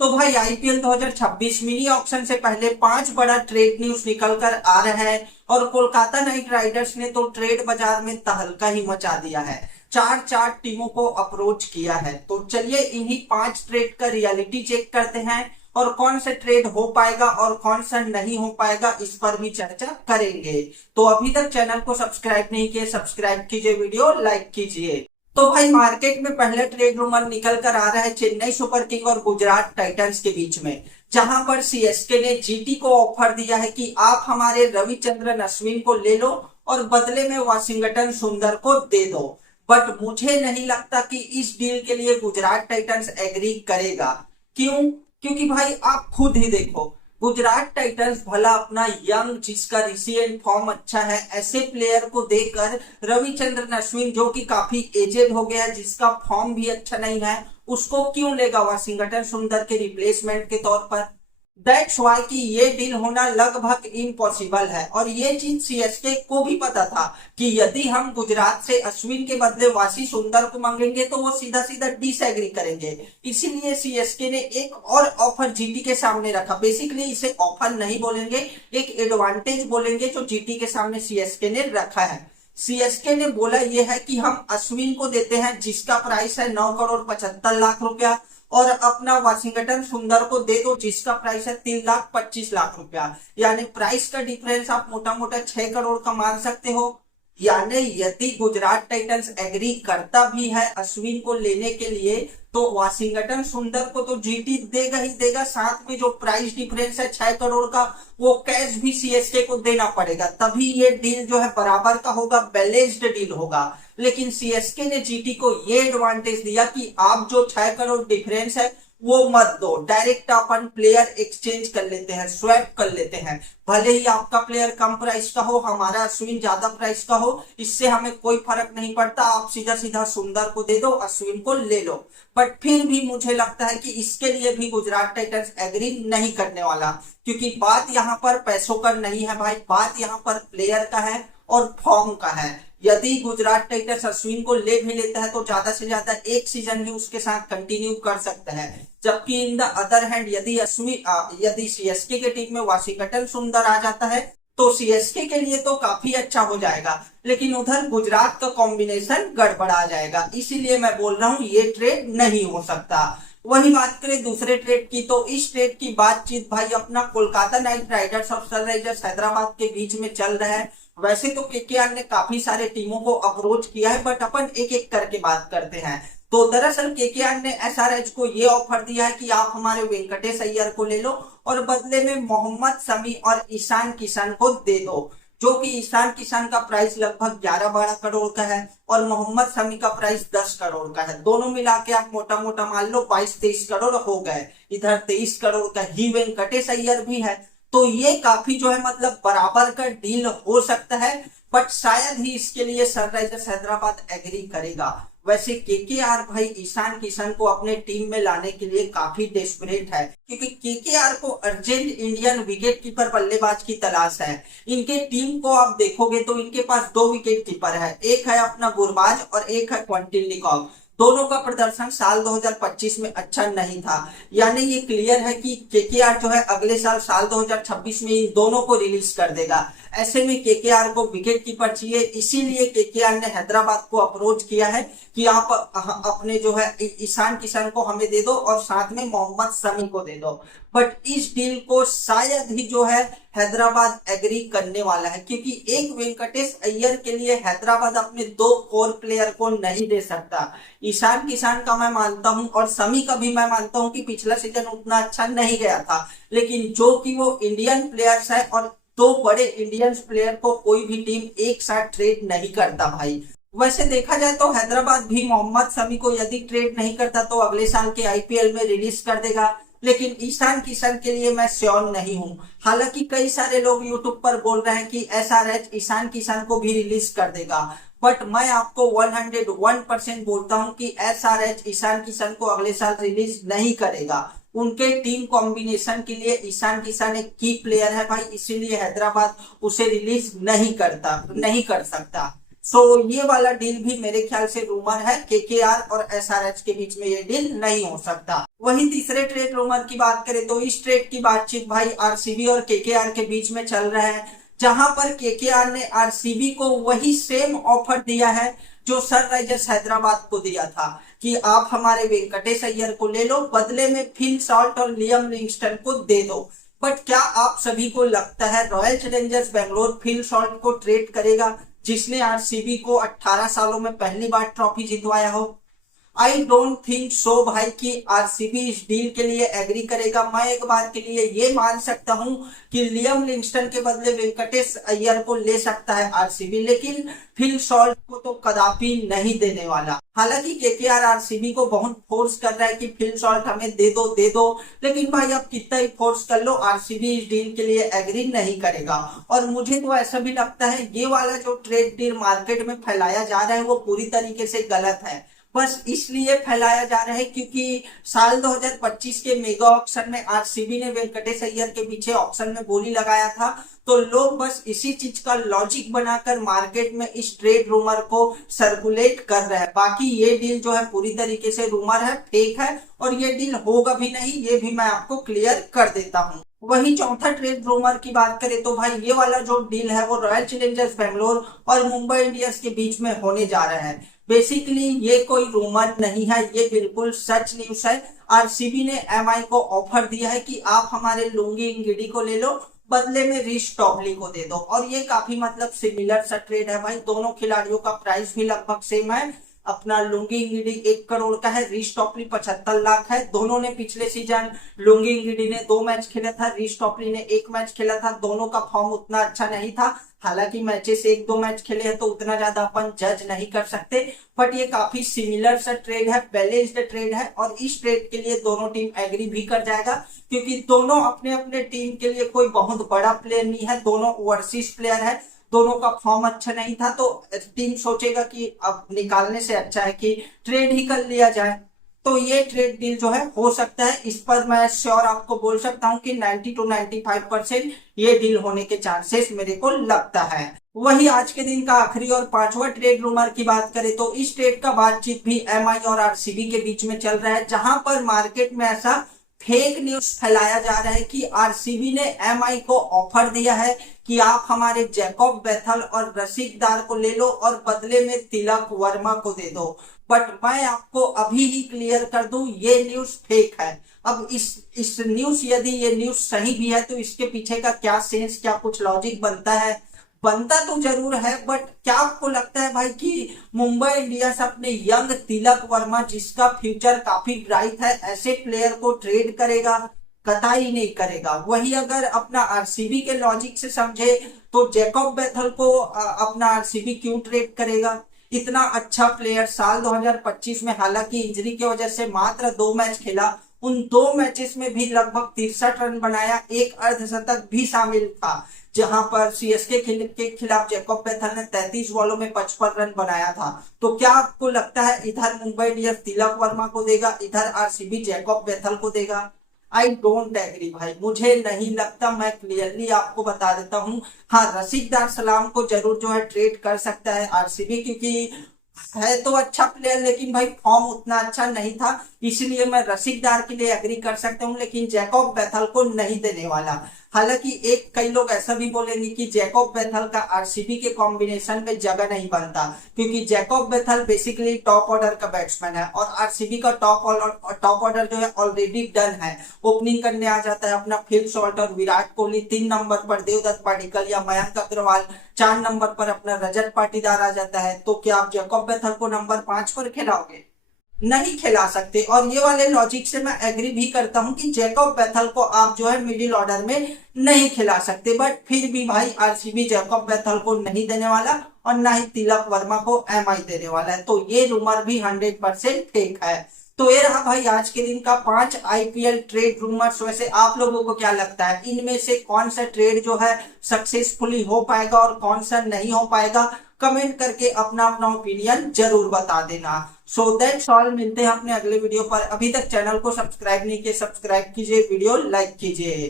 तो भाई IPL 2026 mini auction से पहले पांच बड़ा ट्रेड न्यूज निकल कर आ रहा है और कोलकाता नाइट राइडर्स ने तो ट्रेड बाजार में तहलका ही मचा दिया है। चार चार टीमों को अप्रोच किया है। तो चलिए इन्हीं पांच ट्रेड का रियलिटी चेक करते हैं और कौन सा ट्रेड हो पाएगा और कौन सा नहीं हो पाएगा इस पर भी चर्चा करेंगे। तो अभी तक चैनल को सब्सक्राइब नहीं किए, सब्सक्राइब कीजिए, वीडियो लाइक कीजिए। तो भाई मार्केट में पहले ट्रेड रूमर निकल कर आ रहा है चेन्नई सुपर किंग और गुजरात टाइटंस के बीच में, जहां पर सीएसके ने जीटी को ऑफर दिया है कि आप हमारे रविचंद्रन अश्विन को ले लो और बदले में वाशिंगटन सुंदर को दे दो। बट मुझे नहीं लगता कि इस डील के लिए गुजरात टाइटंस एग्री करेगा। क्यों? क्योंकि भाई आप खुद ही देखो, गुजरात टाइटंस भला अपना यंग जिसका रिसेंट फॉर्म अच्छा है ऐसे प्लेयर को देकर रविचंद्रन अश्विन जो कि काफी एजेड हो गया है, जिसका फॉर्म भी अच्छा नहीं है, उसको क्यों लेगा वाशिंगटन सुंदर के रिप्लेसमेंट के तौर पर। दैट्स वाई कि ये डील होना लगभग इम्पॉसिबल है और ये चीज सीएसके को भी पता था कि यदि हम गुजरात से अश्विन के बदले वासी सुंदर को मांगेंगे तो वो सीधा सीधा डिसएग्री करेंगे। इसीलिए सीएसके ने एक और ऑफर जीटी के सामने रखा। बेसिकली इसे ऑफर नहीं बोलेंगे, एक एडवांटेज बोलेंगे जो जीटी के सामने सीएसके ने रखा है। सीएसके ने बोला यह है कि हम अश्विन को देते हैं जिसका प्राइस है 9 करोड़ 75 लाख रुपया और अपना वाशिंगटन सुंदर को दे दो जिसका प्राइस है 3 लाख 25 लाख रुपया। यानी प्राइस का डिफरेंस आप मोटा मोटा 6 करोड़ का मान सकते हो। यानी यदि गुजरात टाइटंस एग्री करता भी है अश्विन को लेने के लिए तो वाशिंगटन सुंदर को तो जीटी देगा ही देगा, साथ में जो प्राइस डिफरेंस है 6 करोड़ का वो कैश भी सीएसके को देना पड़ेगा। तभी ये डील जो है बराबर का होगा, बैलेंस्ड डील होगा। लेकिन सीएसके ने जीटी को ये एडवांटेज दिया कि आप जो 6 करोड़ डिफरेंस है वो मत दो, डायरेक्ट अपन प्लेयर एक्सचेंज कर लेते हैं, स्वैप कर लेते हैं। भले ही आपका प्लेयर कम प्राइस का हो, हमारा अश्विन ज्यादा प्राइस का हो, इससे हमें कोई फर्क नहीं पड़ता। आप सीधा सीधा सुंदर को दे दो, अश्विन को ले लो। बट फिर भी मुझे लगता है कि इसके लिए भी गुजरात टाइटंस एग्री नहीं करने वाला, क्योंकि बात यहाँ पर पैसों का नहीं है भाई, बात यहाँ पर प्लेयर का है और फॉर्म का है। यदि गुजरात टाइटंस अश्विन को ले भी लेता है तो ज्यादा से ज्यादा एक सीजन ही उसके साथ कंटिन्यू कर सकता है। जबकि इन द अदर हैंड यदि सीएसके के टीम में वाशिंगटन सुंदर आ जाता है तो सीएसके के लिए तो काफी अच्छा हो जाएगा, लेकिन उधर गुजरात का कॉम्बिनेशन गड़बड़ा जाएगा। इसीलिए मैं बोल रहा हूँ ये ट्रेड नहीं हो सकता। वही बात करें दूसरे ट्रेड की, तो इस ट्रेड की बातचीत भाई अपना कोलकाता नाइट राइडर्स और सनराइजर्स हैदराबाद के बीच में चल रहा है। वैसे तो केकेआर ने काफी सारे टीमों को अप्रोच किया है, बट अपन एक एक करके बात करते हैं। तो दरअसल केकेआर ने एसआरएच को ये ऑफर दिया है कि आप हमारे वेंकटेश अय्यर को ले लो और बदले में मोहम्मद शमी और ईशान किशन को दे दो, जो कि ईशान किशन का प्राइस लगभग 11-12 करोड़ का है और मोहम्मद शमी का प्राइस 10 करोड़ का है। दोनों मिला के आप मोटा मोटा मान लो 22-23 करोड़ हो गए। इधर 23 करोड़ का ही वेंकटेश अय्यर भी है। तो ये काफी जो है मतलब बराबर का डील हो सकता है, बट शायद ही इसके लिए सनराइजर्स हैदराबाद एग्री करेगा। वैसे केकेआर भाई ईशान किशन को अपने टीम में लाने के लिए काफी डेस्परेट है, क्योंकि केकेआर को अर्जेंट इंडियन विकेट कीपर बल्लेबाज की तलाश है। इनके टीम को आप देखोगे तो इनके पास 2 विकेट कीपर है, एक है अपना गुरबाज और एक है क्विंटन डिकॉक। दोनों का प्रदर्शन साल 2025 में अच्छा नहीं था। यानी ये क्लियर है कि केकेआर जो है अगले साल 2026 में इन दोनों को रिलीज कर देगा। ऐसे में केकेआर को विकेट कीपर चाहिए, इसीलिए केकेआर ने हैदराबाद को अप्रोच किया है कि आप अपने जो है ईशान किशन को हमें दे दो और साथ में मोहम्मद शमी को दे दो। बट इस डील को शायद ही जो है हैदराबाद एग्री करने वाला है, क्योंकि एक वेंकटेश अय्यर के लिए हैदराबाद अपने 2 कोर प्लेयर को नहीं दे सकता। ईशान किशन का मैं मानता हूं और शमी का भी मैं मानता हूं कि पिछला सीजन उतना अच्छा नहीं गया था, लेकिन जो कि वो इंडियन प्लेयर्स है और 2 बड़े इंडियन प्लेयर को कोई भी टीम एक साथ ट्रेड नहीं करता भाई। वैसे देखा जाए तो हैदराबाद भी मोहम्मद शमी को यदि ट्रेड नहीं करता तो अगले साल के आईपीएल में रिलीज कर देगा, लेकिन ईशान किशन के लिए मैं श्योर नहीं हूं। हालांकि कई सारे लोग यूट्यूब पर बोल रहे हैं कि एसआरएच ईशान किशन को भी रिलीज कर देगा, बट मैं आपको 101% बोलता हूं कि एसआरएच ईशान किशन को अगले साल रिलीज नहीं करेगा। उनके टीम कॉम्बिनेशन के लिए ईशान किशन एक की प्लेयर है भाई, इसीलिए हैदराबाद उसे रिलीज नहीं कर सकता। सो ये वाला डील भी मेरे ख्याल से रूमर है, केकेआर और एसआरएच के बीच में ये डील नहीं हो सकता। वहीं तीसरे ट्रेड रूमर की बात करें तो इस ट्रेड की बातचीत भाई आरसीबी और केकेआर के बीच में चल रहा है, जहां पर केकेआर ने आरसीबी को वही सेम ऑफर दिया है जो सनराइजर्स हैदराबाद को दिया था कि आप हमारे वेंकटेश अय्यर को ले लो, बदले में फिल सॉल्ट और लियम लिंगस्टन को दे दो। बट क्या आप सभी को लगता है royal Challengers Bangalore Phil Salt को ट्रेड करेगा, जिसने आरसीबी को 18 सालों में पहली बार ट्रॉफी जितवाया हो? आई डोंट थिंक सो भाई कि आरसीबी इस डील के लिए एग्री करेगा। मैं एक बार के लिए ये मान सकता हूं कि लियम लिंगस्टन के बदले वेंकटेश अय्यर को ले सकता है आरसीबी, लेकिन फिल सॉल्ट को तो कदापि नहीं देने वाला। हालांकि केकेआर आरसीबी को बहुत फोर्स कर रहा है कि फिल सॉल्ट हमें दे दो दे दो, लेकिन भाई अब कितना ही फोर्स कर लो आरसीबी इस डील के लिए एग्री नहीं करेगा। और मुझे तो ऐसा भी लगता है ये वाला जो ट्रेड डील मार्केट में फैलाया जा रहा है वो पूरी तरीके से गलत है। बस इसलिए फैलाया जा रहा है क्योंकि साल 2025 के मेगा ऑक्शन में आरसीबी ने वेंकटेश अय्यर के पीछे ऑक्शन में बोली लगाया था, तो लोग बस इसी चीज का लॉजिक बनाकर मार्केट में इस ट्रेड रूमर को सर्कुलेट कर रहे हैं। बाकी ये डील जो है पूरी तरीके से रूमर है, फेक है, और ये डील होगा भी नहीं, ये भी मैं आपको क्लियर कर देता हूँ। वही चौथा ट्रेड रूमर की बात करें तो भाई ये वाला जो डील है वो रॉयल चैलेंजर्स बेंगलोर और मुंबई इंडियंस के बीच में होने जा रहा है। बेसिकली ये कोई रूमर नहीं है, ये बिल्कुल सच न्यूज है। आरसीबी ने एमआई को ऑफर दिया है कि आप हमारे लुंगी इंगिडी को ले लो, बदले में रीश टॉपली को दे दो। और ये काफी मतलब सिमिलर सा ट्रेड है भाई, दोनों खिलाड़ियों का प्राइस भी लगभग सेम है। अपना लुंगी इंगिडी 1 करोड़ का है, रीश टॉपली 75 लाख है। दोनों ने पिछले सीजन लुंगी इंगिडी ने 2 मैच खेला था, रीश टॉपली ने 1 मैच खेला था। दोनों का फॉर्म उतना अच्छा नहीं था, हालांकि मैचेस 1-2 मैच खेले हैं तो उतना ज्यादा अपन जज नहीं कर सकते, बट ये काफी सिमिलर सा ट्रेड है, बैलेंस्ड ट्रेड है। और इस ट्रेड के लिए दोनों टीम एग्री भी कर जाएगा क्योंकि दोनों अपने अपने टीम के लिए कोई बहुत बड़ा प्लेयर नहीं है, दोनों ओवरसीज प्लेयर है, दोनों का फॉर्म अच्छा नहीं था, तो टीम सोचेगा कि अब निकालने से अच्छा है कि ट्रेड ही कर लिया जाए। तो ये ट्रेड डील जो है हो सकता है, इस पर मैं श्योर आपको बोल सकता हूं कि 90 to 95% ये डील होने के चांसेस मेरे को लगता है। वही आज के दिन का आखिरी और पांचवा ट्रेड रूमर की बात करें तो इस ट्रेड का बातचीत भी एमआई और आरसीबी के बीच में चल रहा है, जहां पर मार्केट में ऐसा फेक न्यूज फैलाया जा रहा है कि आरसीबी ने एमआई को ऑफर दिया है कि आप हमारे जैकब बेथल और रसिकदार को ले लो और बदले में तिलक वर्मा को दे दो। बट मैं आपको अभी ही क्लियर कर दूं, ये न्यूज फेक है। अब इस न्यूज, यदि ये न्यूज सही भी है तो इसके पीछे का क्या सेंस, क्या कुछ लॉजिक बनता है? बनता तो जरूर है, बट क्या आपको लगता है भाई कि मुंबई इंडियंस अपने यंग तिलक वर्मा, जिसका फ्यूचर काफी ब्राइट है, ऐसे प्लेयर को ट्रेड करेगा? कतई नहीं करेगा। वही अगर अपना आरसीबी के लॉजिक से समझे तो जैकब बेथल को अपना आरसीबी क्यों ट्रेड करेगा? इतना अच्छा प्लेयर साल 2025 में हालांकि इंजरी की वजह से मात्र 2 मैच खेला, उन 2 मैचेस में भी लगभग 63 रन बनाया, एक अर्धशतक भी शामिल था, जहां पर सीएसके के खिलाफ जैकब बेथल ने 33 बॉलों में 55 रन बनाया था। तो क्या आपको लगता है इधर मुंबई इंडियंस तिलक वर्मा को देगा, इधर आरसीबी जैकब बेथल को देगा? आई डोंट एग्री भाई, मुझे नहीं लगता। मैं क्लियरली आपको बता देता हूं, हाँ रसिकदार सलाम को जरूर जो है ट्रेड कर सकता है आरसीबी, क्योंकि है तो अच्छा प्लेयर लेकिन भाई फॉर्म उतना अच्छा नहीं था, इसलिए मैं रसिकदार के लिए एग्री कर सकता हूं, लेकिन जैकब बेथल को नहीं देने वाला। हालांकि कई लोग ऐसा भी बोलेंगे कि जैकब बेथल का आरसीबी के कॉम्बिनेशन में जगह नहीं बनता, क्योंकि Jacob Bethell basically top order का बैट्समैन है और आरसीबी का टॉप ऑर्डर जो है ऑलरेडी डन है। ओपनिंग करने आ जाता है अपना फिल सॉल्ट और विराट कोहली, 3 नंबर पर देवदत्त पाडिक्कल या मयंक अग्रवाल, 4 नंबर पर अपना रजत पाटीदार आ जाता है। तो क्या आप जैकब बेथल को नंबर 5 पर खिलाओगे? नहीं खिला सकते। और ये वाले लॉजिक से मैं एग्री भी करता हूं कि जैकब बेथल को आप जो है मिडिल ऑर्डर में नहीं खिला सकते, बट फिर भी भाई आरसीबी जैकब बेथल को नहीं देने वाला और ना ही तिलक वर्मा को एमआई देने वाला है। तो ये रूमर भी 100% फेक है। तो ये रहा भाई आज के दिन का 5 आईपीएल ट्रेड रूमर्स। वैसे आप लोगों को क्या लगता है, इनमें से कौन सा ट्रेड जो है सक्सेसफुली हो पाएगा और कौन सा नहीं हो पाएगा? कमेंट करके अपना अपना ओपिनियन जरूर बता देना। सो दैट्स ऑल, मिलते हैं अपने अगले वीडियो पर। अभी तक चैनल को सब्सक्राइब नहीं किए, सब्सक्राइब कीजिए, वीडियो लाइक कीजिए।